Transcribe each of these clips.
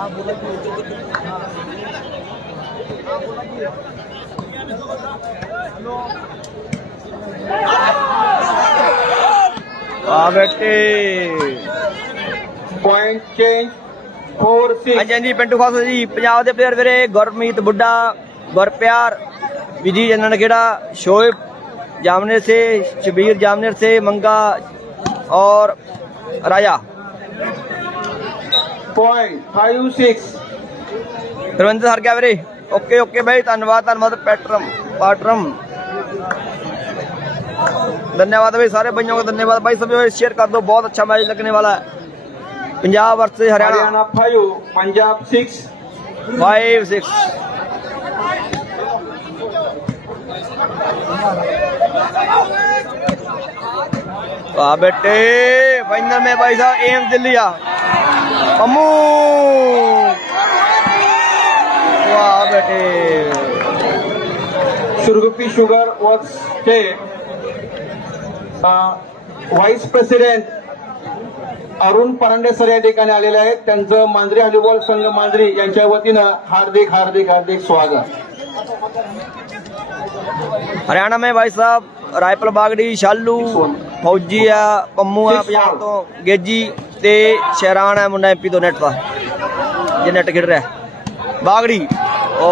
बेटे point change 4-6। हाँ जी पिंटू खालसा जी पंजाब के प्लेयर वीरे गुरमीत बुड्ढा गुरप्यार विजी जनन खेड़ा शोएब जामनेर से शबीर जामनेर से मंगा और राजा। पॉइंट 5-6। रविंद्र हर गया वीरे ओके ओके भाई धन्यवाद धन्यवाद पैटरम पाटरम धन्यवाद भाई सारे भाइयों को धन्यवाद भाई सभी शेयर कर दो बहुत अच्छा मैच लगने वाला है। पंजाब वर्सेस हरियाणा 5 पंजाब 6 5-6। वाह बेटे फाइनल में भाई साहब एम्स दिल्ली अम्मू वाह बेटे सुरगुप्पी sugar was state vice president Arun Parande sir या ठिकाणी आलेले आहेत त्यांचं मांजरी व्हॉलीबॉल संघ मांजरी यांच्या वतीनं हार्दिक हार्दिक हार्दिक स्वागत। हरियाणा में भाई साहब रायपल बागड़ी शालू फौजी है पम्मू है पंजाब तो गेजी ते शहरान है मुंडा एमपी तो नेट का ये नेट खेल रहा है बागड़ी ओ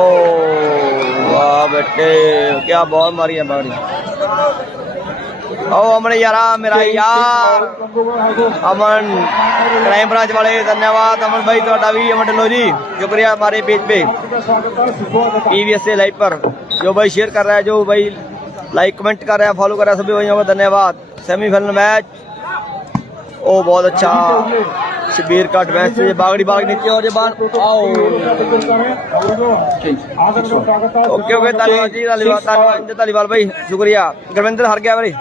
वाह बेटे क्या बॉल मारी है बागड़ी। ओ अमन यारा मेरा यार अमन क्राइम ब्रांच वाले धन्यवाद अमन भाई थोड़ा भी अमन ढिल्लो जी शुक्रिया हमारे पेज पे ईवीएसए लाइव पर जो भाई शेयर कर रहा है जो भाई लाइक कमेंट कर रहा है फॉलो कर रहा है सभी भाइयों को धन्यवाद। सेमीफाइनल मैच ओ बहुत अच्छा शबीर का एडवांस से बागड़ी बाग नीचे और ये बान आओ ओके ओके धन्यवाद जी धन्यवाद भाई शुक्रिया। गुरविंदर हार गया भाई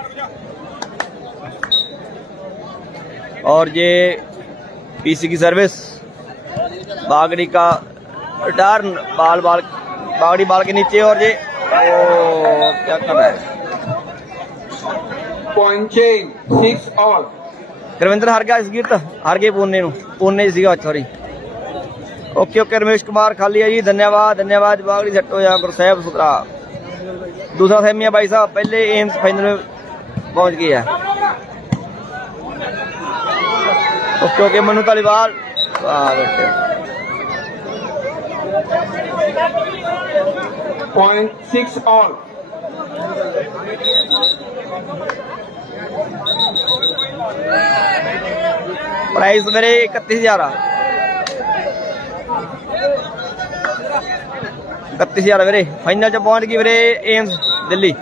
और ये पीसी की सर्विस बागड़ी का रिटर्न बाल बाल बागड़ी बाल के नीचे और ये क्या कर रहा है पॉइंट चेंज 6 ऑल। गुरविंदर हार गया इस गिर हार गए पुणे सीगा sorry okay okay Ramesh Kumar खाली है जी धन्यवाद धन्यवाद बागड़ी सट्टो या गुरसाहिब सुतरा दूसरा सेमिया भाई साहब पहले एम्स फाइनल में पहुंच गया है। Okay okay Manu Taliwal point 6 all. Price मेरे 31,000 मेरे फाइनल च पहुंच गई मेरे एम्स दिल्ली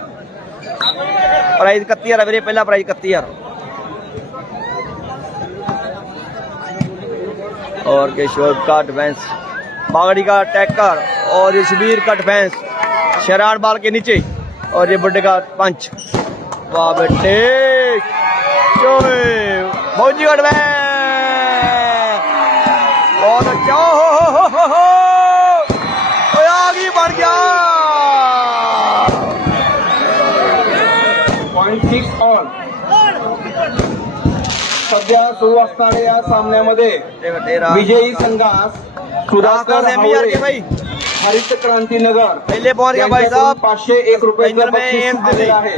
प्राइस 31,000 मेरे पहला प्राइस 31,000 और के शोएब का डिफेंस बागड़ी का टैकर और ये शबीर का डिफेंस शरान बाल के नीचे और ये बुड्ढे का पंच वाह बेटे फौजी का डिफेंस बहुत अच्छा हो आगे बढ़ गया पॉइंट 6 ऑल। सध्या सुरू असणाऱ्या या सामन्यामध्ये विजयी संघास सुधाकर हावरे भाई हरित क्रांती नगर पहले पहुंच गया भाई साहब 501 रुपये बक्षीस आलेलं आहे।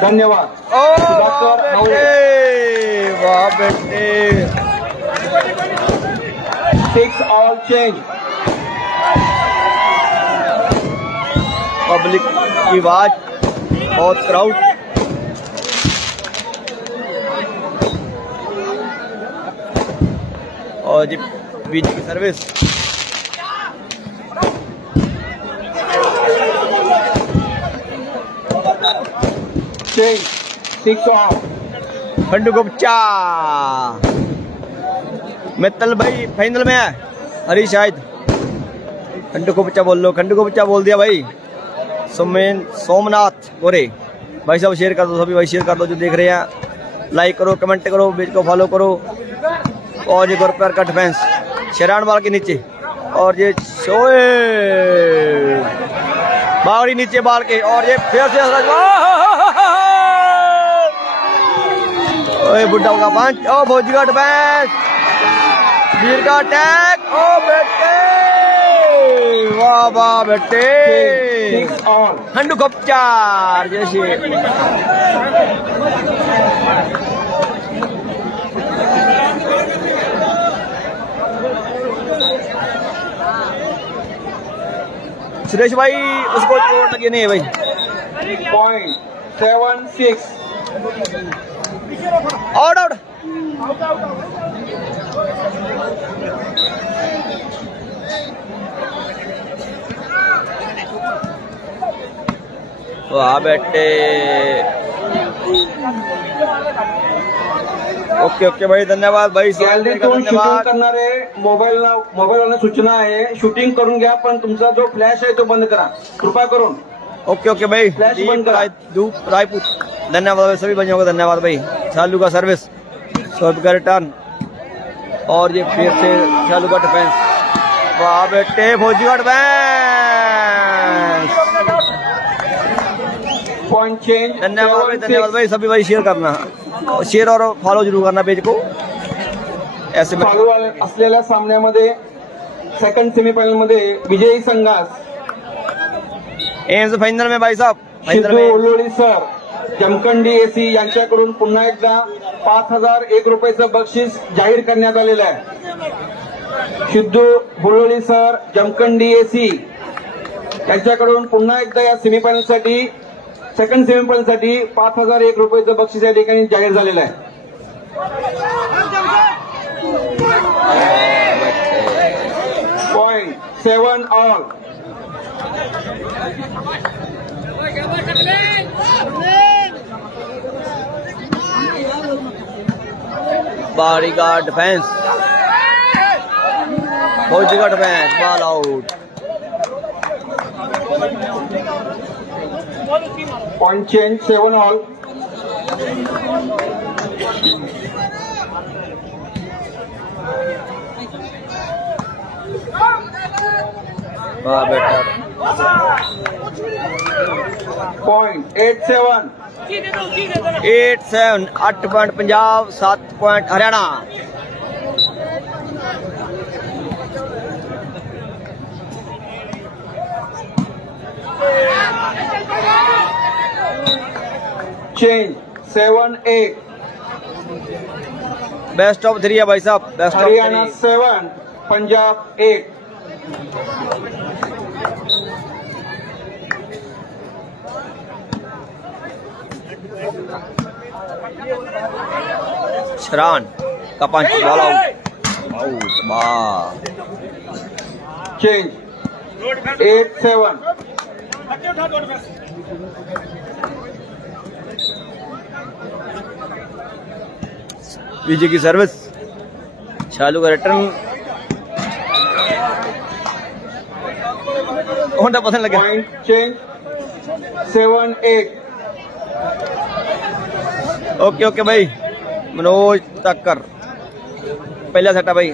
धन्यवाद सुधाकर हावरे। वाह बेटे 6 ऑल चेंज। पब्लिक की आवाज बहुत क्राउड और जी बीच की service change 6 all. Khandu Gupta Mittal भाई फाइनल में है हरी शायद खंडू गुप्ता बोल लो खंडू गुप्ता बोल दिया भाई सोमनाथ गोरे भाई साहब शेयर कर दो सभी भाई शेयर कर दो जो देख रहे हैं लाइक करो कमेंट करो पेज को फॉलो करो और ये गुरप्यार का डिफेंस शरान बाल के नीचे और ये शोएब बागड़ी नीचे बाल के और ये फिर से बुड्ढा का पंच और भौजी का डिफेंस शबीर का अटैक। ओ बेटे, वाह वाह बेटे, 6 ऑल। हंडू कपचार जैसे। सुरेश भाई उसको चोट लगी नहीं है भाई। पॉइंट 7-6। Out out. वाह बेटे, ओके ओके भाई, धन्यवाद भाई। गॅलरीतून शूटिंग धन्यवाद। करणारे मोबाईलला सूचना आहे, शूटिंग करून घ्या, पण तुमचा जो फ्लॅश आहे तो बंद करा कृपा करून। ओके ओके भाई। फ्लैश बंद करा। रायपुर, धन्यवाद भाई, सभी बंदियों को धन्यवाद भाई। शालू का सर्विस, शॉट का रिटर्न, और ये फिर से शालू का डिफेंस। वाह बेटे, फौजी का डिफेंस। Point change. धन्यवाद भाई, धन्यवाद भाई, सभी भाई शेयर करना, शेयर और फॉलो जरूर करना पेज को। ऐसे में चालू असलेल्या सामन्यामध्ये सेकंड सेमीफायनल मध्ये विजयी संघास एम्स फाइनल में भाई साहब, फाइनल सिद्धू में उल्लोळी सर, जमखंडी एसी यांच्याकडून पुन्हा एकदा 5,001 रुपयाचं बक्षीस जाहीर करण्यात आलेलं आहे। सिद्धू हुल्लोळी सर, जमखंडी एसी यांच्याकडून पुन्हा एकदा या सेमीफायनलसाठी, सेकंड सेमीफायनलसाठी 5,001 रुपयाचं बक्षीस या ठिकाणी जाहीर झालेलं आहे। Point 7 all. बारी का डिफेंस, फौजी का defence, ball out. Point change 7 all. वाह बेटा, point 8-7। 8-7, 8 point Punjab, 7 point Haryana. Change 7-8। Best of 3 है भाई साहब, बेस्ट ऑफ हरियाणा 3। 7, पंजाब 8। शरान का पंच, बॉल आउट, आउट, वाह। चेंज 8-7। विजय की सर्विस, शालू का रिटर्न, होंडा पसंद लगे। Point change 7-8। ओके ओके भाई, मनोज तक्कर पहला सेट है भाई।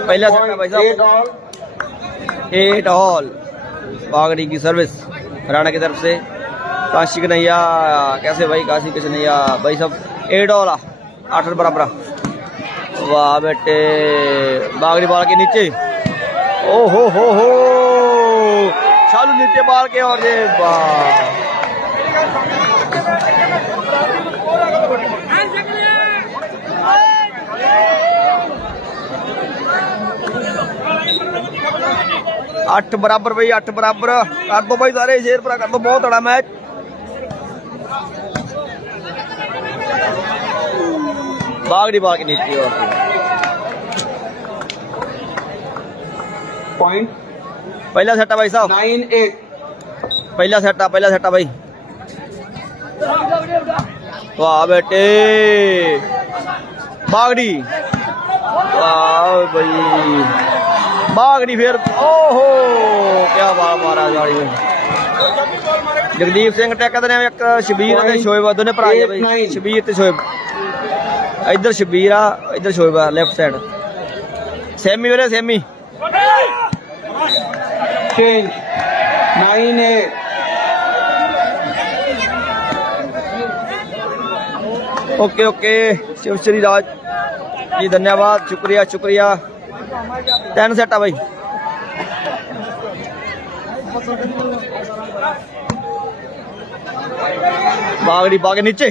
पहला सेट है भाई पॉइंट 8 साहब, ऑल। 8 ऑल। बागड़ी की सर्विस हरियाणा की तरफ से, काशी कन्हैया, कैसे भाई काशी कन्हैया भाई साहब, 8 ऑल, 8 बराबर। वाह बेटे, बागड़ी बॉल के नीचे, ओ हो, शालू नीचे बाल के, और ये वाह। आठ बराबर भाई, 8 बराबर कर दो भाई, सारे शेर पर कर दो, बहुत बड़ा मैच। बागड़ी बाल के नीचे, और पॉइंट पहला सेट है भाई साहब, 9-8। पहला सेट है भाई। वाह बेटे, बागड़ी, वाह भाई, बागड़ी फिर, ओहो क्या बाल मारा गाड़ी में। जगदीप सिंह टैक ने एक शबीर ते शोएब दोने भरा है भाई, शबीर ते शोएब, इधर शबीर आ, इधर शोएब आ, लेफ्ट साइड। सेमी वेरे सेमी। Change 9-8। Okay okay Shiv Shri Raj ji धन्यवाद शुक्रिया शुक्रिया 10 सेट है भाई बागड़ी बागे नीचे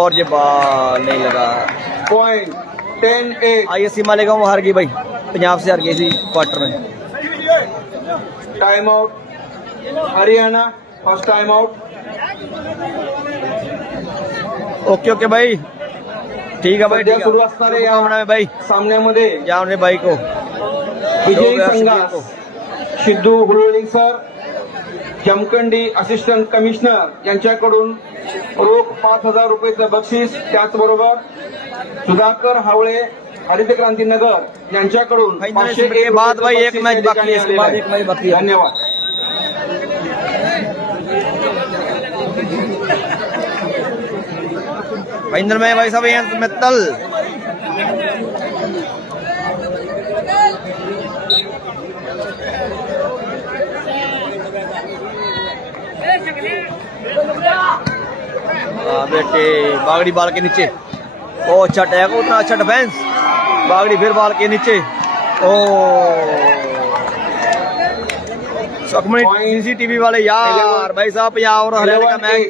और ये बॉल नहीं लगा पॉइंट 10-8 आईएससी मालेगांव हार गई भाई पंजाब से हार गई थी क्वार्टर में time out Haryana first time out okay okay भाई ठीक है भाई सध्या ठीक सुरू है असणाऱ्या शुभकामना में भाई सामन्यामध्ये जावने भाई को विजयी को संघास Siddhu Huloli sir Jamkhandi assistant commissioner यांच्याकडून रोख 5,000 रुपयाचं बक्षीस त्याचबरोबर सुधाकर हावळे हरित क्रांती नगर यांच्याकडून फाइनल 500 के बाद भाई एक बक्षीस मैच या बाकी है ठिकाणी इसके बाद आलेलं एक मैच बाकी आहे. है धन्यवाद फाइनल में भाई सब यहाँ मित्तल बेटे बागड़ी बाल के नीचे ओ अच्छा टैग उतना अच्छा डिफेंस बागड़ी फिर बाल के नीचे ओ सुखमणी सीसीटीवी वाले यार भाई साहब पंजाब और हरियाणा का मैच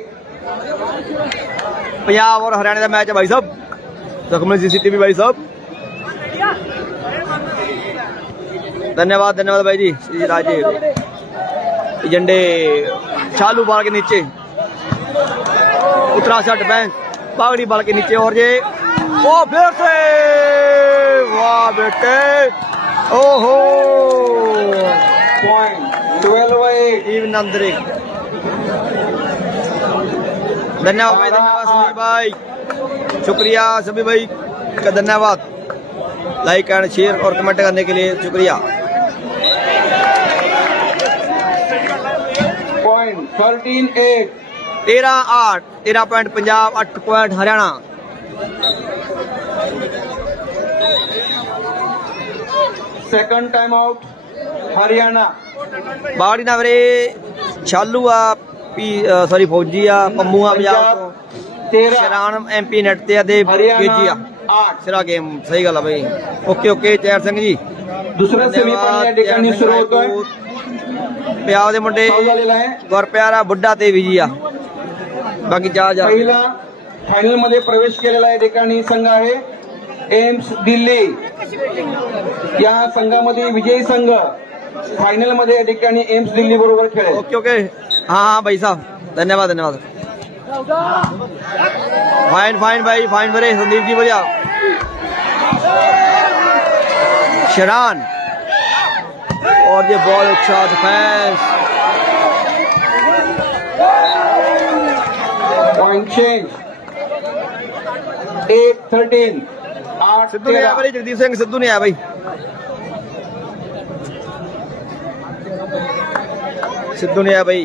पंजाब और हरियाणा का मैच है भाई साहब सुखमणी सीसीटीवी भाई साहब धन्यवाद धन्यवाद भाई जी श्री राज जी झंडे चालू बाल के नीचे उतरा सा डिफेंस बागड़ी बाल के नीचे और ये ओ फिर से वाह बेटे ओहो पॉइंट 12-8 इवन अंदरिक धन्यवाद भाई धन्यवाद सभी भाई शुक्रिया सभी भाई का धन्यवाद लाइक एंड शेयर और कमेंट करने के लिए शुक्रिया point 13-8 13-8 13 point Punjab 8 point Haryana second time out Haryana बागड़ी ना वीरे छालू आ सॉरी फौजी आ पंमू आ पंजाब तो 13 शरान एमपी नेट ते दे केजी आ 8 सिरा गेम सही गल है भाई okay okay chair Singh ji दुसरा सेमीफायनल या ठिकाणी सुरू होतोय पंजाब दे मुंडे चालू झालेला आहे गुरप्यारा बुड्ढा ते विजी आ बाकी जा जा पहिला फायनल मध्ये प्रवेश केलेला या ठिकाणी संघ आहे एम्स दिल्ली या संघामध्ये विजयी संघ फायनल मध्ये या ठिकाणी एम्स दिल्ली बरोबर खेळेल ओके ओके हाँ हाँ भाई साहब धन्यवाद धन्यवाद फाइन फाइन भाई फाइन भरे संदीप जी बढ़िया शरान और ये बॉल अच्छा डिफेंस पॉइंट चेंज 8-13 सिद्धू नहीं आया भाई जगदीप सिंह सिद्धू नहीं आया भाई सिद्धू नहीं आया भाई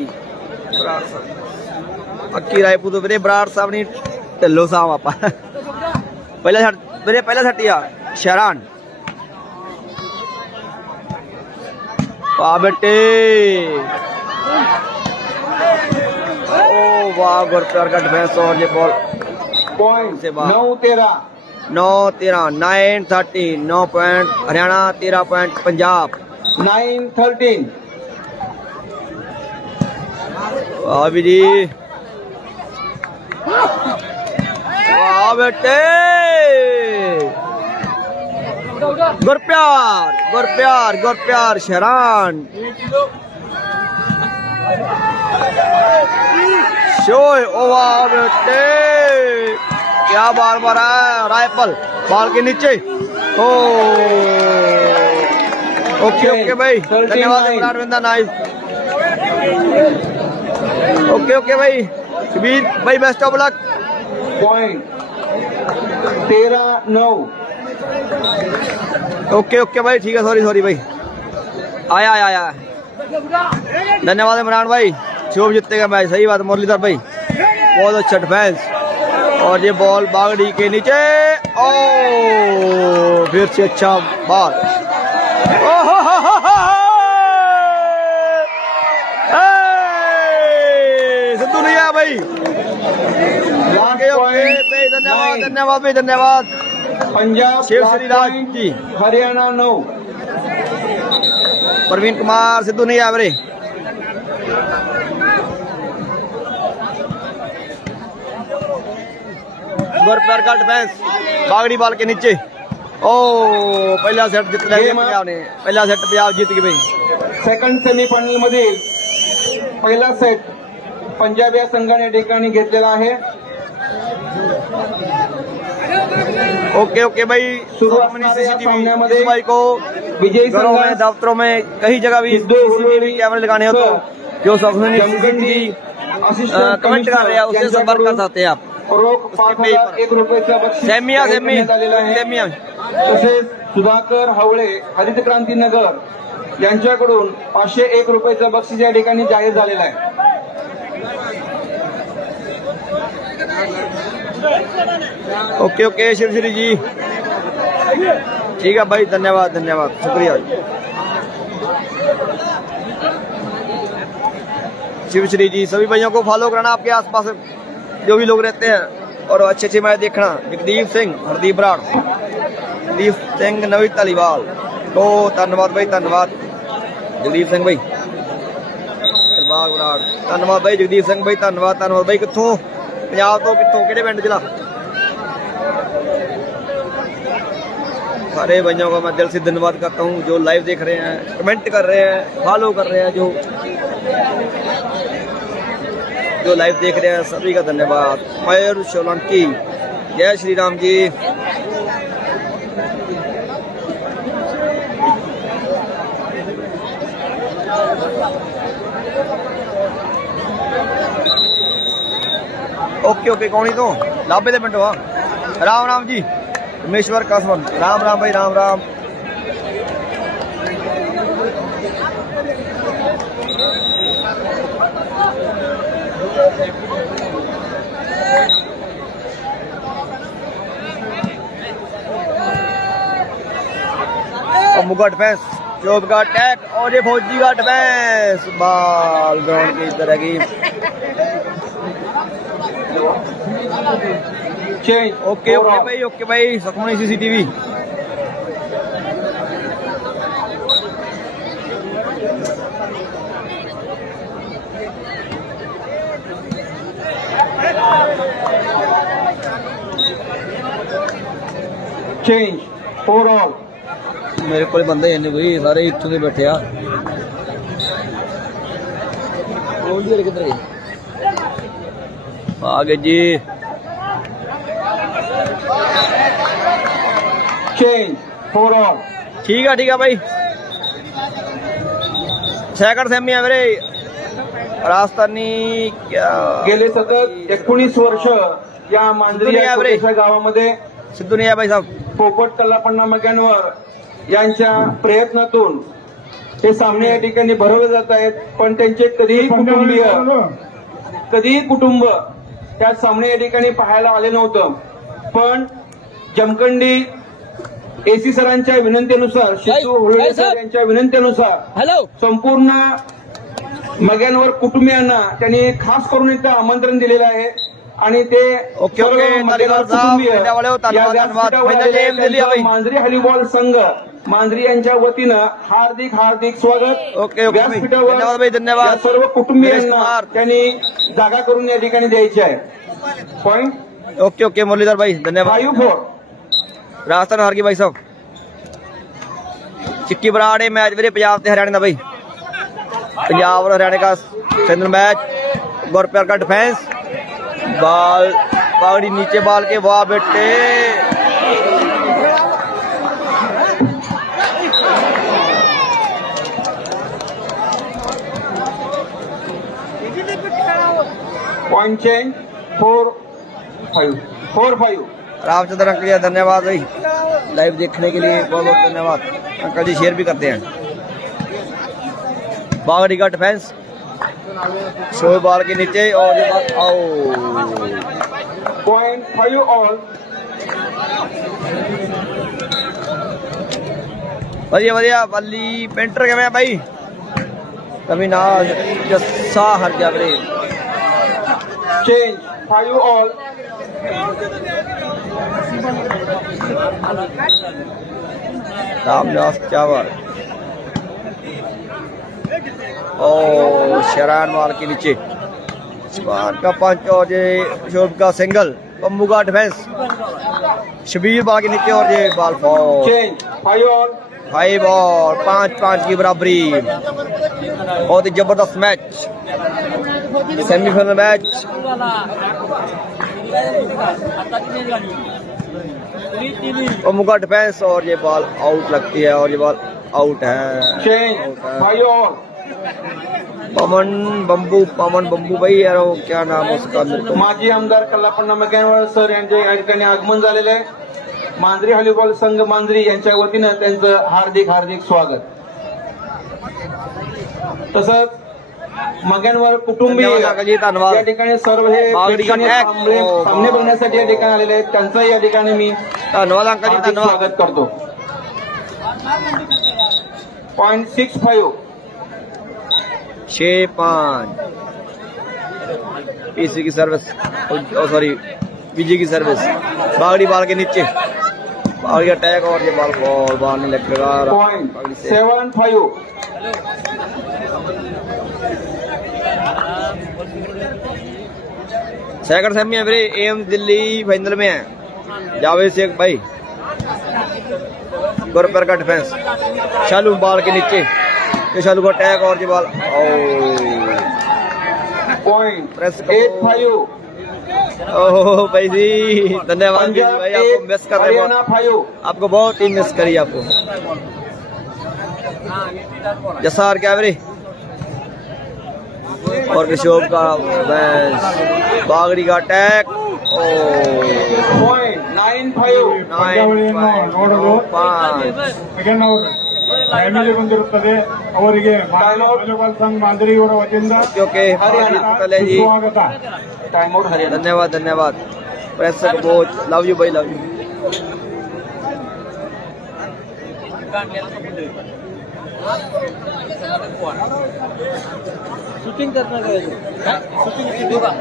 अक्की रायपुर तो वीरे बराड़ साहब नहीं ढिल्लो साहब आपा पहला छट वीरे पहला छटिया शरान वाह बेटे ओ वाह गुरप्यार का डिफेंस और ये बॉल पॉइंट से बाहर। 9-13 9-13 9-30 9 पॉइंट हरियाणा 13 पॉइंट पंजाब 9-13 अभी जी वाह बेटे गुरप्यार गुरप्यार गुरप्यार शहरान शोय ओ वाह बेटे क्या बार बार आया राइफल बॉल के नीचे ओ ओके ओके भाई धन्यवाद इमरान बिंदा नाइस ओके ओके भाई शबीर भाई best of luck point 13-9 okay okay भाई ठीक है सॉरी सॉरी भाई आया आया आया धन्यवाद इमरान भाई शुभ जीतेगा मैच सही बात मुरलीधर भाई बहुत अच्छा डिफेंस और ये बॉल बागड़ी के नीचे ओ फिर से अच्छा बॉल सिद्धू नहीं आया भाई लास्ट ओके ओके पॉइंट भाई धन्यवाद 9. धन्यवाद भाई धन्यवाद पंजाब शिव लास्ट श्री राज पॉइंट, जी हरियाणा 9. प्रवीण कुमार सिद्धू नहीं आ रहे गुरप्यार का डिफेंस बागड़ी बाल के नीचे ओ पहला सेट जीत लिया पंजाब ने पहला सेट पंजाब जीत गई भाई सेकंड सेमीफायनल मधील पहिला सेट पंजाब या संघाने या ठिकाणी घेतलेला आहे. ओके ओके भाई शुरू सुब्रमण्य असणाऱ्या या CCTV सामन्यामध्ये इस भाई को विजयी घरों में संघास दफ्तरों में कई जगह भी सिद्धू CCTV हुल्लोळी कैमरे लगाने हो तो जो Subramanya Jamkhandi CCTV assistant comment कर रहे हैं उससे संपर्क कर सकते हैं आप रोख उसके 5,001 रुपयाचा बक्षीस सेमिया जाहीर सेमी करण्यात आलेला आहे. सेमिया तसेच सुधाकर हवळे हरित क्रांती नगर यांच्याकडून 501 रुपयाचं बक्षीस या ठिकाणी जाहीर झालेलं आहे. ओके ओके शिव श्री जी ठीक है भाई धन्यवाद धन्यवाद शुक्रिया शिव श्री जी सभी भाइयों को फॉलो करना आपके आसपास जो भी लोग रहते हैं और अच्छे अच्छे मैच देखना जगदीप सिंह हरदीप बराड़ जगदीप सिंह नवीन तालीवाल तो धन्यवाद भाई धन्यवाद जगदीप सिंह भाई दिलबाग बराड़ धन्यवाद भाई जगदीप सिंह भाई धन्यवाद भाई कितों पंजाब तो कितों किहड़े पिंड जिला सारे भाइयों का मैं दिल से धन्यवाद करता हूँ जो लाइव देख रहे हैं कमेंट कर रहे हैं फॉलो कर रहे हैं जो लाइव देख रहे हैं सभी का धन्यवाद. मयूर सोलंकी जय श्री राम जी. ओके ओके कौन ही तो लाभे दे पिंडो राम राम जी रमेश्वर कसवन राम राम भाई राम राम. मुगा डिफेंस चौब का अटैक और ये फौजी का डिफेंस बाल ग्राउंड की तरह की ओके ओके भाई सुखमनी CCTV चेंज ओवरऑल. मेरे को बंदे इन्ने कोई सारे इत्थों के बैठे आ किधर गए आगे जी. Change overall. ठीक है भाई सेकंड सेमी है मेरे राजस्थानी क्या गेले सतत 19 वर्ष या मांजरी या छोट्याशा गावामध्ये सिद्धू नहीं है भाई साहब पोपट कल्लापण्णा मक्यांवर यांच्या प्रयत्नातून हे सामने या ठिकाणी भरवले जात आहेत. पण त्यांचे कधीही कुटुंब त्या सामने या ठिकाणी पाहायला आले नव्हतं. पण जमखंडी AC सरांच्या विनंतीनुसार सिद्धू हुल्लोळी सर यांच्या विनंतीनुसार संपूर्ण मग्यांवर कुटुंबियांना त्यांनी खास करून इथं आमंत्रण दिलेलं आहे आणि ते ओके मांजरी हॉलीबॉल संघ मांजरी यांच्या वतीनं हार्दिक हार्दिक स्वागत. ओके व्यासपीठावर धन्यवाद सर्व कुटुंबियांना त्यांनी जागा करून या ठिकाणी द्यायची आहे. पॉइंट ओके ओके मुरलीधर भाई धन्यवाद. 5-4 राजस्थान हार गई भाई साहब. चिक्की बराड़े मैच मेरे पंजाब ते हरियाणा का भाई पंजाब और हरियाणा का सेंट्रल मैच गुरप्यार का डिफेंस बाल बागड़ी नीचे बाल के वाह बेटे पॉइंट चेंज 4-5. रामचंद्र अंकल जी धन्यवाद भाई लाइव देखने के लिए बहुत बहुत धन्यवाद. अंकल जी शेयर भी करते हैं. बागड़ी का डिफेंस शो बॉल के नीचे और ये बात आओ पॉइंट 5 ऑल. ਵਧੀਆ ਵਧੀਆ ਬੱਲੀ ਪੈਂਟਰ ਕਿਵੇਂ ਆ ਬਾਈ ਕਵੀ ਨਾ ਜੱਸਾ ਹਰ ਗਿਆ ਵੀਰੇ. Change 5 all. रामदास चावल और शरान वाल के नीचे स्पान का पंच और ये शोभ का सिंगल बम्बू का डिफेंस शबीर बाल के नीचे और ये बाल फॉल चेंज 5 ऑल 5 और 5-5 की बराबरी। बहुत ही जबरदस्त मैच सेमीफाइनल मैच। बम्बू का डिफेंस और ये बॉल आउट लगती है और ये बॉल आउट है। चेंज 5 ऑल पवन बंबू भाई यार वो क्या नाम है उसका मेरे को। माजी आमदार कल्लापण्णा मकॅनवार सर यांच्या या ठिकाणी आगमन झालेले आहे। मांजरी व्हॉलीबॉल संघ मांजरी यांच्या वतीनं त्यांचं हार्दिक हार्दिक स्वागत। तसंच मकॅनवार कुटुंबीय धन्यवाद काकाजी, धन्यवाद। या ठिकाणी सर्व हे बागडी का प्रेक्षणीय टॅग। सामने बघण्यासाठी या ठिकाणी आलेले आहेत, त्यांचं या ठिकाणी मी धन्यवाद अंकल जी, हार्दिक धन्यवाद। स्वागत करतो। 0.65 6-5 पीसी की सर्विस सॉरी विजय की सर्विस बागड़ी बाल के नीचे बागड़ी अटैक और ये बाल बॉल नहीं लगेगा। बागड़ी से 0.75 सेकंड सेमी है मेरे एम दिल्ली फाइनल में है। जावेद शेख भाई गोरपर का डिफेंस शालू बाल के नीचे ये शालू का अटैक और ये बॉल प्रेस 0.85 ओह भाई जी धन्यवाद जी भाई, आपको मिस कर रहे हरियाणा हैं, 5 आपको बहुत ही मिस करी आपको। जसार क्या मेरे और किशोर का मैच बागड़ी का अटैक ಫ್ಯಾಮಿಲಿ ಬಂದಿರುತ್ತದೆ ಅವರಿಗೆ ವಾಲಿಬಾಲ್ ಸಂಘ ಮಾದರಿ ಇವರ ವತಿಯಿಂದ क्योंकि ಸ್ವಾಗತ। Time out Haryana. धन्यवाद धन्यवाद प्रेस कोच लव यू भाई लव यू। शूटिंग करना शूटिंग होगा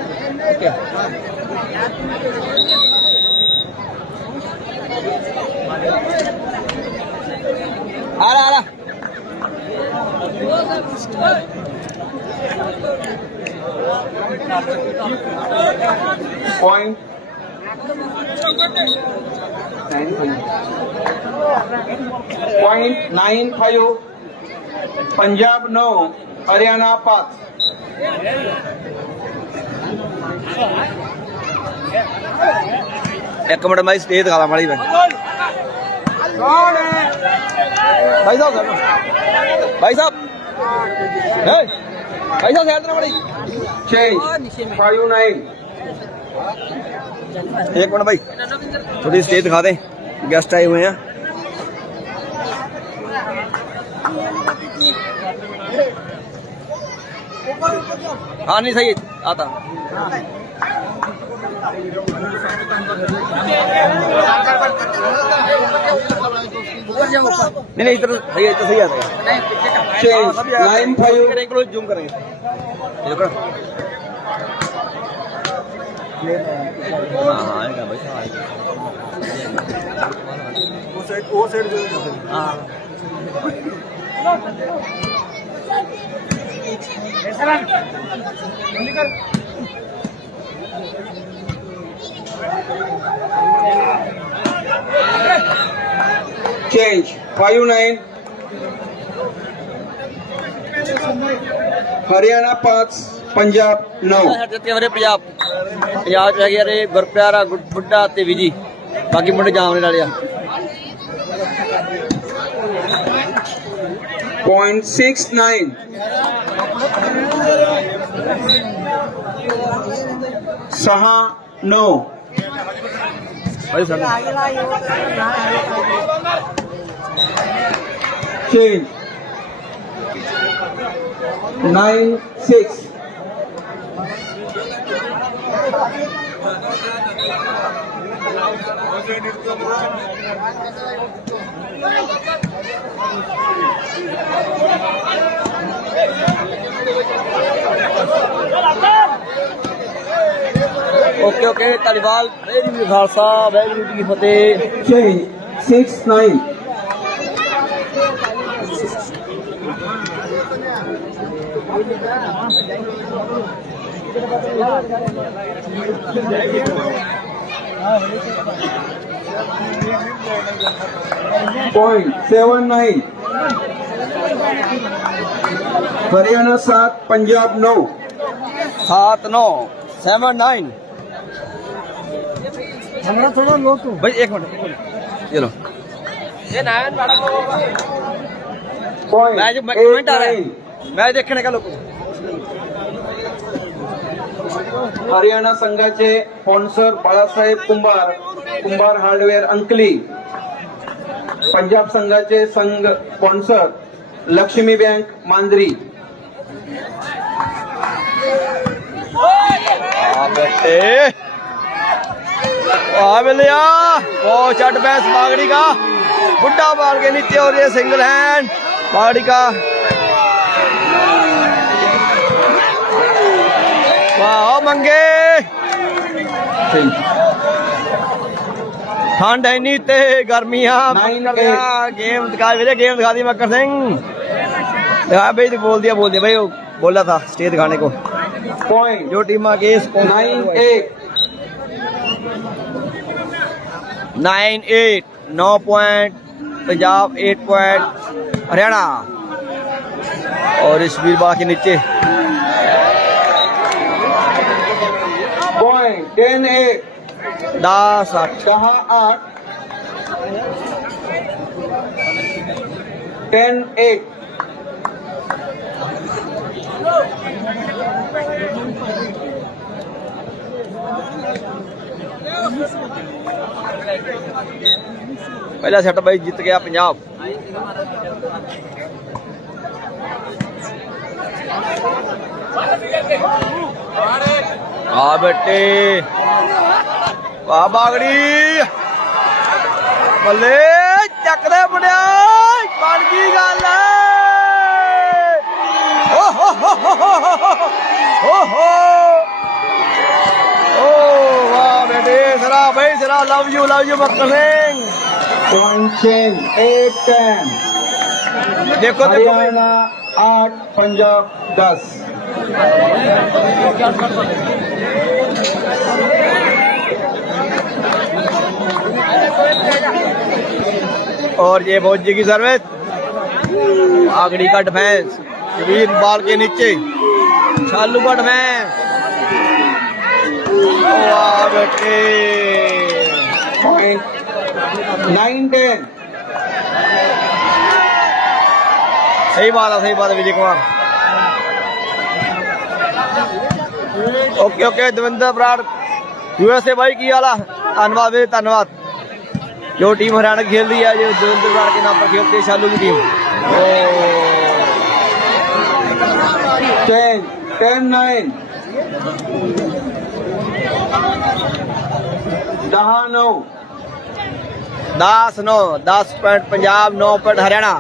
आ रहा पॉइंट 0.95 पंजाब 9 हरियाणा 5। एक मिनट भाई स्टेज दिखा माड़ी में भाई साहब भाई साहब भाई साहब शहर बड़ी चेंज 5-9 एक मिनट भाई थोड़ी स्टेज दिखा दें, गेस्ट आए हुए हैं। हाँ नहीं सही आता नहीं इधर सही है, सही आता है। चेंज 9-5 जूम करेंगे हाँ आएगा भाई वो साइड चेंज 5-9 हरियाणा 5 पंजाब 9। पंजाब पंजाब च है गुरप्यारा बुड्ढा ते विजी बाकी मुंडे जामने वाले आ। 0.69 6-9 भाई सर चेंज 9-6 0.85 ओके ओके तालीवाल वेरी खालसा वाहिगुरू जी की फतेह। चेंज 6-9 .79 हरियाणा 7 पंजाब 9 7-9 7-9 थोड़ा लो तू भाई एक मिनट चलो मैच कमेंट आ रहा है मैच देखने का लोग हरियाणा संघाचे स्पॉन्सर बाळासाहेब कुंभार कुंभार हार्डवेअर अंकली। पंजाब संघाचे संघ स्पॉन्सर लक्ष्मी बँक मांजरी। बेटे मिलिया वो चट बैस बागड़ी का बुड्ढा बाल के नीचे और ये सिंगल हैंड बागड़ी का। वाह मंगे ठंड है नहीं ते गर्मियां गेम दिखा मेरे गेम दिखा दी मक्कर सिंह। हाँ भाई बोल दिया भाई वो बोला था स्टेज दिखाने को। पॉइंट जो टीम के 9-8 9 पॉइंट पंजाब 8 पॉइंट हरियाणा। और इस वीरबाग के नीचे पॉइंट 10-8 10-8 10-8 पहला सेट भाई जीत गया पंजाब। हाँ बेटे वाह बागड़ी बल्ले चकदे मुंडिया बन गई गल। ओ वाह बेटे सरा भाई सरा love you Makkar Singh. Point change 8-10 देखो हरियाणा 8 पंजाब 10। और ये भोजी की सर्विस आगड़ी का डिफेंस शबीर बाल के नीचे शालू का डिफेंस। वाह बेटे पॉइंट 9-10 सही बात है विजय कुमार। ओके दविंदर बराड़ यूएसए भाई की वाला धन्यवाद जो टीम हरियाणा खेल रही है जो दविंदर बराड़ के नाम पर खेलती है शालू की team. 10-9 10 point Punjab 9 point Haryana.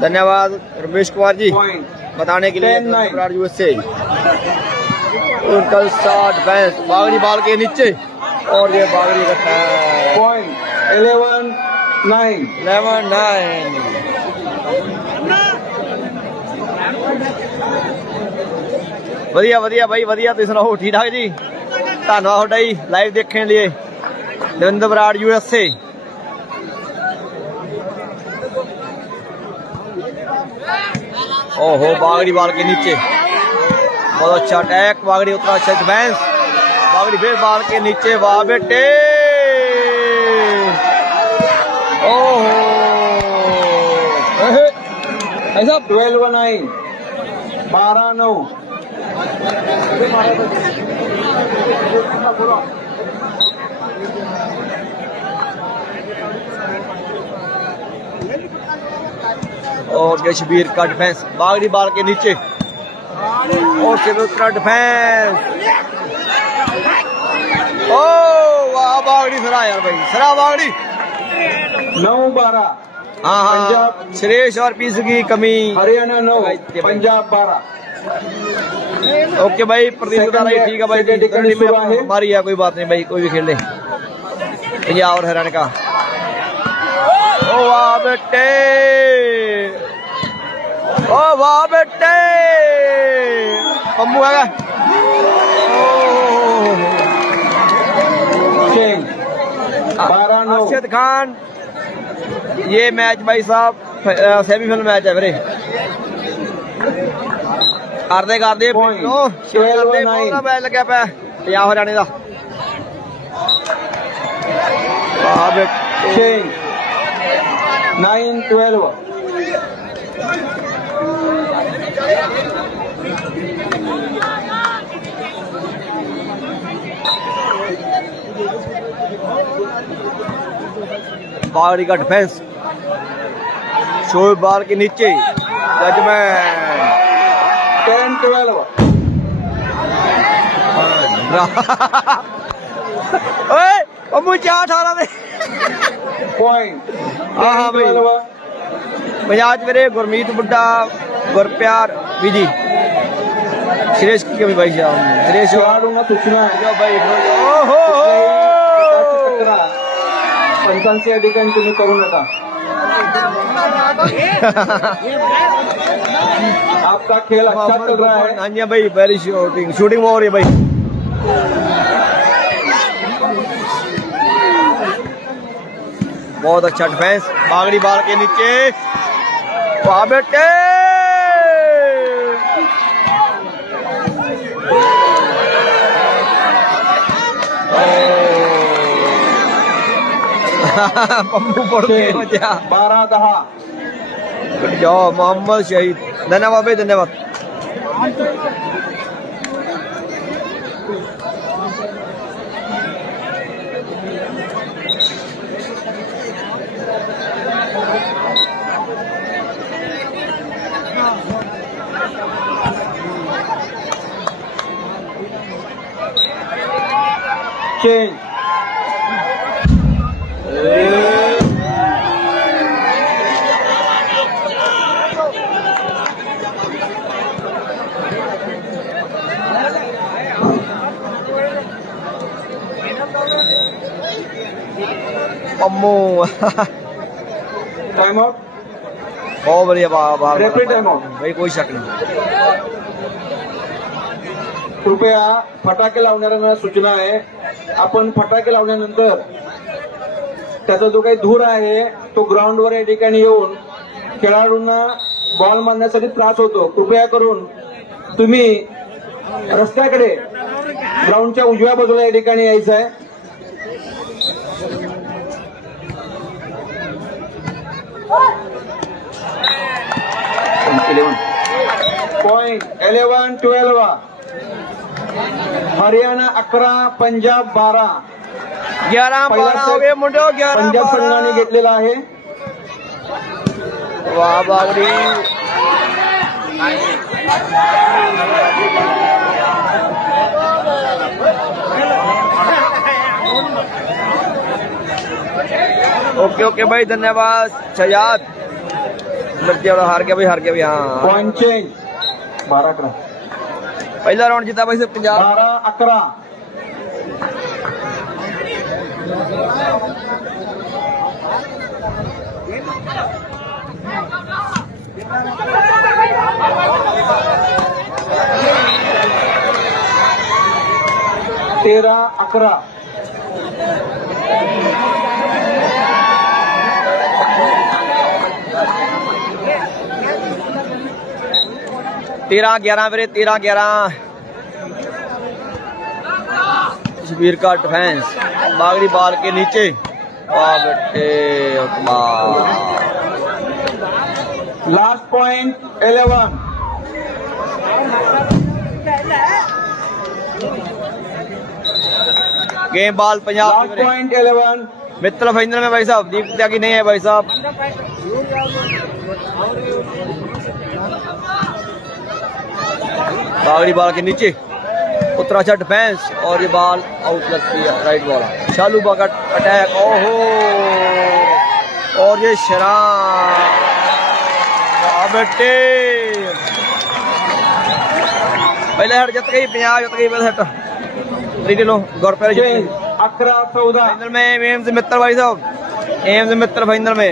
धन्यवाद रमेश कुमार जी बताने के लिए। यूएसए और कल 60 बैस बागड़ी बाल के नीचे और ये बागड़ी का पॉइंट 11-9 ਵਧੀਆ ਭਾਈ ਵਧੀਆ ਤੁਸੀਂ ਸੁਣਾਓ ਠੀਕ ਠਾਕ ਜੀ। ਧੰਨਵਾਦ ਤੁਹਾਡਾ ਜੀ ਲਾਈਵ ਦੇਖਣ ਲਈ ਦਵਿੰਦਰ ਬਰਾੜ यूएसए। ओहो बागड़ी बाल के नीचे बहुत अच्छा अटैक बागड़ी उतना अच्छा डिफेंस बागड़ी फिर बाल के नीचे वाह बेटे। ओहो ऐसा 12-9 12-9 और जशबीर का डिफेंस बागड़ी बाल के नीचे और फिर उतना डिफेंस। ओ वाह बागड़ी सरा यार भाई सरा बागड़ी 9-12 हाँ हाँ, पंजाब श्रेयस और पीस की कमी। हरियाणा 9, पंजाब 12। ओके भाई, प्रदीप बता रही ठीक है भाई, सेकंड दोनों टीमें शुरू आहे। हमारी है, कोई बात नहीं भाई, कोई भी खेल ले पंजाब और हरियाणा का। ओ वाह बेटे, ओ वाह बेटे, पम्मू आएगा। चेंज 12-9। अरशद खान, ये मैच भाई साहब सेमीफाइनल मैच है मेरे। कर दे Point. मैच लग्या पे पंजाब हरियाणे का। वाह बेटे, चेंज 9-12। बागड़ी का डिफेंस, शोएब बाल के नीचे, जजमेंट 10-12। ओए पम्मू 4-18 में। पॉइंट हाँ हाँ भाई। 10-12। मजाज मेरे गुरमीत बुड्ढा, गुरप्यार विजी, श्रेष्ठ की कमी भाई साहब, श्रेष्ठ खेळाडूंना सूचना आहे. जो भाई पंचांची या ठिकाणी तुम्ही करू नका. आपका खेल अच्छा चल रहा है. हाँ जी भाई, वेरी शूटिंग हो रही है भाई। बहुत अच्छा डिफेंस, बागड़ी बाल के नीचे, वाह बेटे। पम्पू पड़ के मजा। 12-10. जाओ मोहम्मद शहीद, धन्यवाद भाई, धन्यवाद। Change Pammu time out. बहुत बढ़िया, बाहर Rapid time out. भाई, कोई शक नहीं। कृपया फटाके लावणाऱ्यांना सूचना आहे, आपण फटाके लावल्यानंतर त्याचा जो काही धूर आहे तो ग्राउंडवर या ठिकाणी येऊन खेळाडूंना बॉल मारण्यासाठी त्रास होतो. कृपया करून तुम्ही रस्त्याकडे ग्राउंडच्या उजव्या बाजूला या ठिकाणी यायचं आहे. पॉइंट 11-12. हरियाणा 11, पंजाब 12. 11-12 हो गए मुंडे, पंजाब संघाने 11-12। घेतलेला आहे. वाह बागड़ी, ओके ओके भाई, धन्यवाद शजाद। हार गया भाई, हार गया भाई। हाँ, पॉइंट चेंज 12-11. पहला राउंड जीता भाई सिर्फ पंजाब। 12-11. तेरा 11. तेरह 11 मेरे, 13-11। शबीर का डिफेंस, बागड़ी बाल के नीचे, वाह बेटे, last point 11. Game ball Punjab last point 11. मित्र फाइनल में भाई साहब, दीप त्यागी नहीं है भाई साहब। बागड़ी बाल के नीचे, उत्तराखंड डिफेंस, और ये बॉल आउट लगती है, राइट बॉल। शालू बाग अटैक, ओहो और ये शराब बेटे पहले हट जत गई 50 जत गई पहले हट लो गौर पे 11-14 फाइनल में एम्स मित्र भाई साहब एम्स मित्र फाइनल में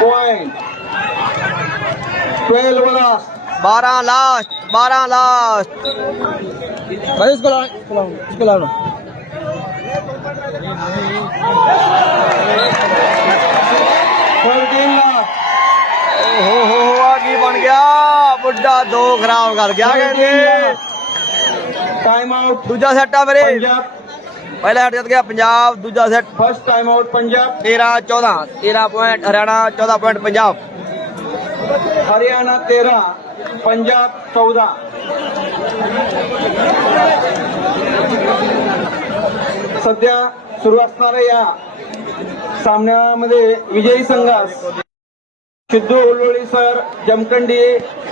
पॉइंट 12 लास्ट 12 लास्ट भाई इसको लाओ इसको लाओ 13 लास्ट हो आगे बन गया बुड्ढा 2 खराब कर गया कहते टाइम आउट दूजा सेट आ मेरे पंजाब पहला सेट जीत गया पंजाब दूजा set first time out Punjab 13 point Haryana 14 point Punjab Haryana 13 Punjab 14 सध्या सुरू असणाऱ्या या सामन्यामध्ये विजयी संघास Siddhu Ulloli sir Jamkhandi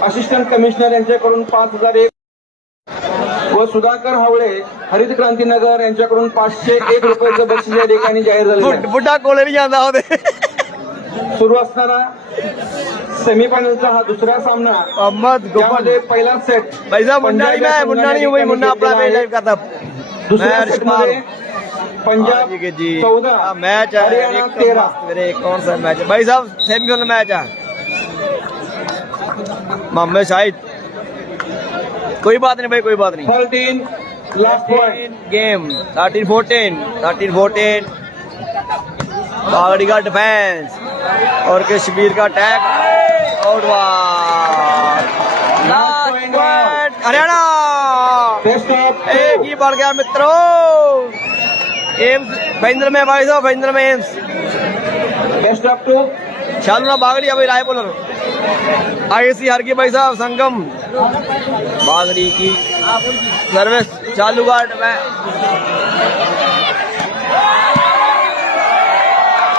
assistant commissioner यांच्याकडून 5,001 व सुधाकर हावळे हरित क्रांतीनगर यांच्याकडून 501 रुपयाचं बक्षीस या ठिकाणी जाहीर झालेलं आहे. बुड्ढा कोले नहीं जाता होते सुरू असणारा सेमीफायनलचा हा दुसरा सामना मोहम्मद यामध्ये पहिला सेट भाई साहब मुन्ना नहीं मैं मुन्ना नहीं हूँ भाई मुन्ना अपना पेज लाइव करता दुसऱ्या मैं सेटमध्ये पंजाब जी के जी 14 मैच है हरियाणा एक 13 मेरे कौन सा मैच है भाई साहब सेमीफाइनल मैच है मोहम्मद शाहिद कोई बात नहीं भाई कोई बात नहीं 13 लास्ट पॉइंट गेम 13-14 बागड़ी का डिफेंस और कश्मीर का attack out Haryana best of एक ही बढ़ गया मित्रों एम्स भाईंद्र में भाई साहब भाईंद्र में एम्स बेस्ट ऑफ 2 चालू ना बागड़ी अभी राय बोलर आईएससी हर की भाई साहब संगम बागड़ी की सर्विस चालू गार्ड में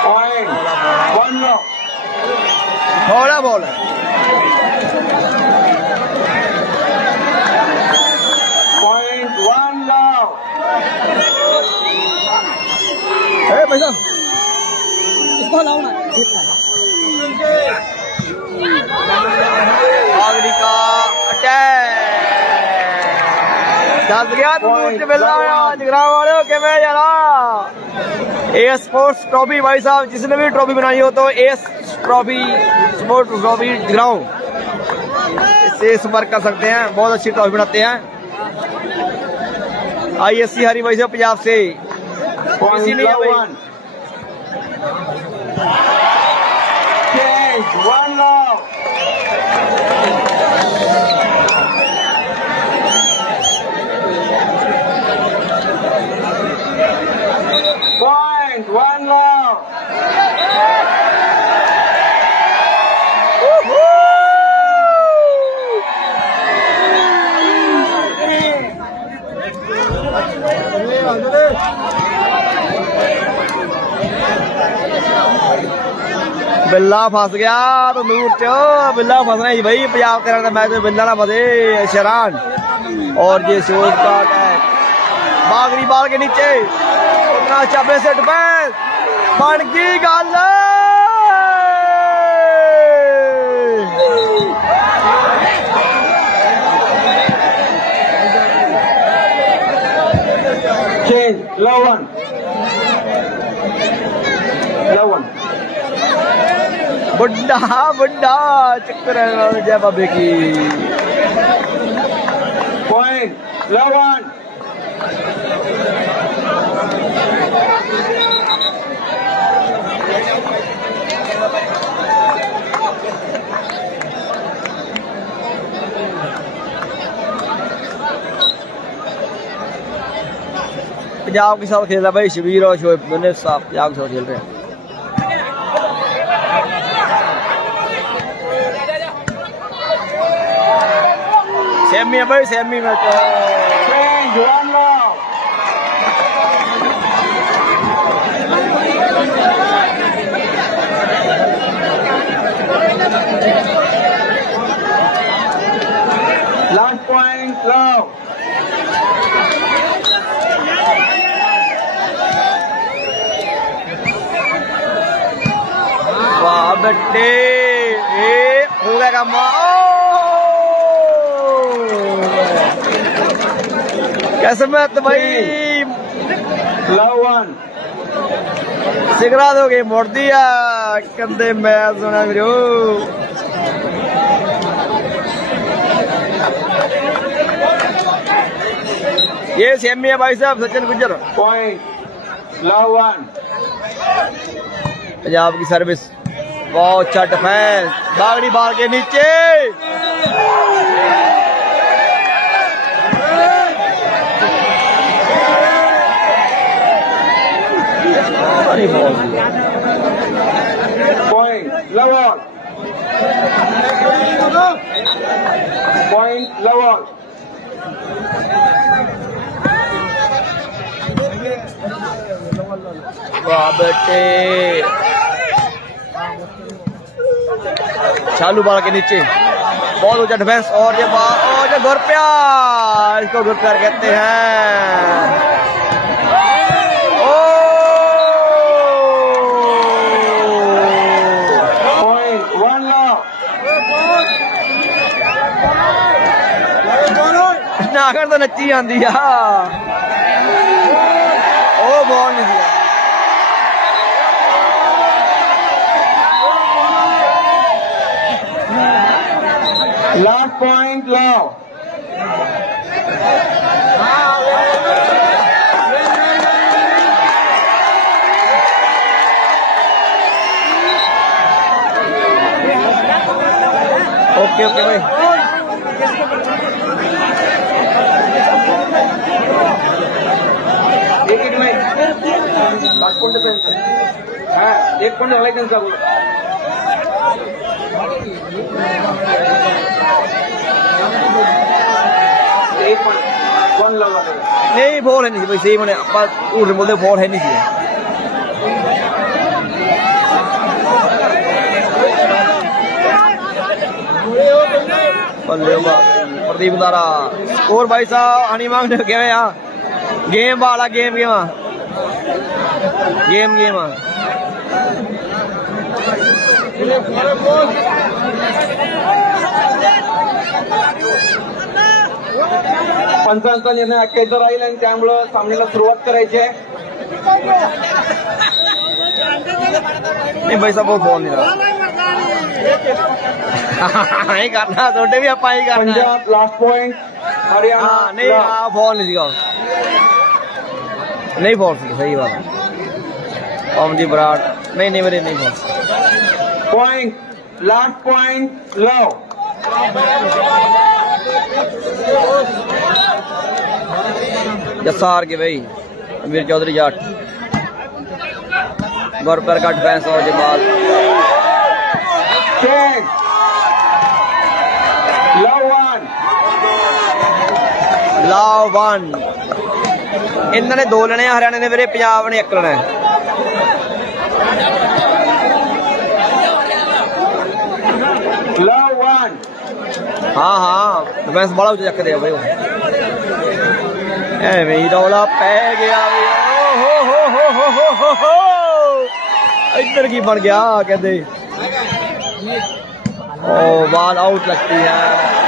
पॉइंट 1 नो थोड़ा बॉल है पॉइंट 1 लव भाई साहब इसको लाओ ना बागड़ी का अटैक दस गया तो जगराव वाले के मैं जरा ए स्पोर्ट्स ट्रॉफी भाई साहब जिसने भी ट्रॉफी बनाई हो तो S trophy sports trophy ground इससे संपर्क कर सकते हैं बहुत अच्छी ट्रॉफी बनाते हैं आईएससी हरी भाई साहब पंजाब से इसी नहीं है भाई 1 love point 1 love बिल्ला फंस गया तो दूर चो बिल्ला फंसना ही भाई पंजाब का मैच में बिल्ला ना फंसे शरान और ये शोर का अटैक बागड़ी बाल के नीचे उतना चाबे से डिफेंस बन की गल change love 1 बुड्ढा बुड्ढा चक्कर है जय बाबे की point love 1 पंजाब के साथ खेल रहा भाई शबीर और शोएब दोनों साथ पंजाब के साथ खेल रहे हैं सेमी है भाई सेमी में तो change 1 love last point love बेटे ये हो गया काम। कैसे मत भाई लव वन सिगरा दोगे मोड़ दिया कंधे मैच सुना मेरे ये सेमी है भाई साहब Sachin Gujjar point love one. Punjab की सर्विस बहुत अच्छा डिफेंस बागड़ी बाल के नीचे point love all point love all. वाह बेटे चालू बाल के नीचे बहुत ऊंचा डिफेंस और ये बाल और ये घुर प्या इसको घुर प्यार कहते हैं। Point one love. नागर तो नच्ची आंदी आ ओ बॉल नहीं दिया। Last point love. Okay okay भाई एक नाही लास्ट पॉइंट हा एक पण झालाय त्यांचा एक पण वन लव नहीं बॉल है नहीं भाई सही मैंने झूठ बोलते बॉल है नहीं थी। प्रदीप दारा और भाई साहब हनी मांगने क्या है यहाँ गेम वाला गेम गेम गेम पंचांचा निर्णय अखेरचा राहील आणि त्यामुळं सामन्याला सुरुवात करायची आहे। नहीं भाई साहब वो बॉल नहीं रहा नहीं करना छोटे भी अपा ही करना पंजाब लास्ट पॉइंट हरियाणा हाँ नहीं हाँ बॉल नहीं दिखा नहीं बॉल सही बात है अमनदीप बराड़ नहीं नहीं मेरे नहीं ball point last point love. जसार के भाई अमीर चौधरी जाट गौर पर का डिफेंस और जमाल लव वन लाव वन इन्होंने दो लेने हरियाणा ने मेरे पंजाब ने एक लेना है। लव वन हाँ हाँ डिफेंस बड़ा ऊंचा चक दिया भाई एवं रौला पै गया हो इधर की बन गया कहते ओ बॉल आउट लगती है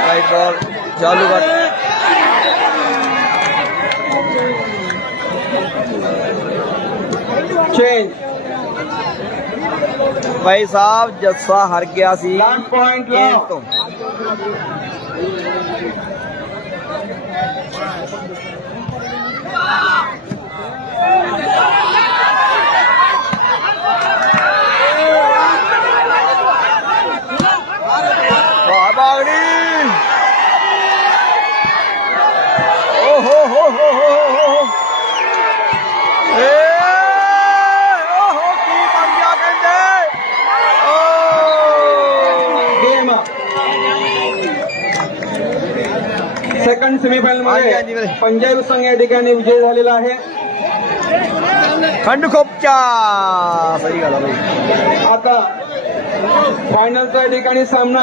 राइट बॉल चालू कर चेंज भाई साहब जस्सा हार गया सी लास्ट पॉइंट गेम लव। तो सेकंड सेमीफायनल हाँ जी, मध्ये हाँ जी. पंजाब संघ या ठिकाणी विजय झालेला आहे। खंड खोपचा सही गला भाई आता फायनलचा या ठिकाणी सामना